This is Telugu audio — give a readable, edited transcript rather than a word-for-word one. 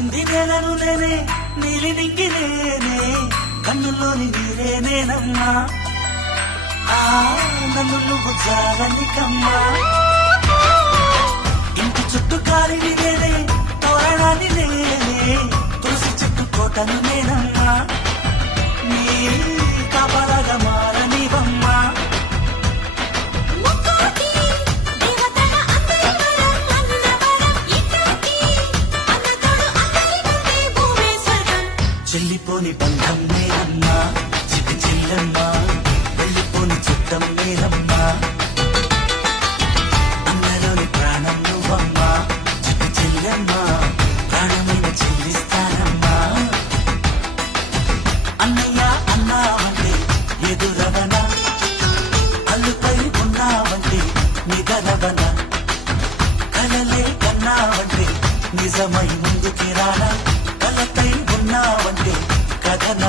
తాకింది నేలను నేనే నీలి నింగి నేనే కన్నుల్లోని నీరే నేనమ్మా నన్ను నువ్వు జాగనికమ్మా ఇంటి చుట్టూ కాలిని నేనే తోరణాన్ని నేనే తులసి చెట్టు కోటను నేనమ్మా నీ కాపలాగా మారనివమ్మా చెల్లిపోని బంధం నేనమ్మా చిట్టి చెల్లమ్మా వెళ్ళిపోని చుట్టం నేనమ్మా అన్నలోని ప్రాణం నువ్వమ్మా చిట్టి చెల్లమ్మా ప్రాణమైన చెల్లిస్తానమ్మా అన్నయ్య అన్నావంటే ఎదురవన అల్లుపై ఉన్నావంటే నిదరవన కలలే కన్నావంటే నిజమై ముందుకి రానా కలపై ఉన్నావంటే కథన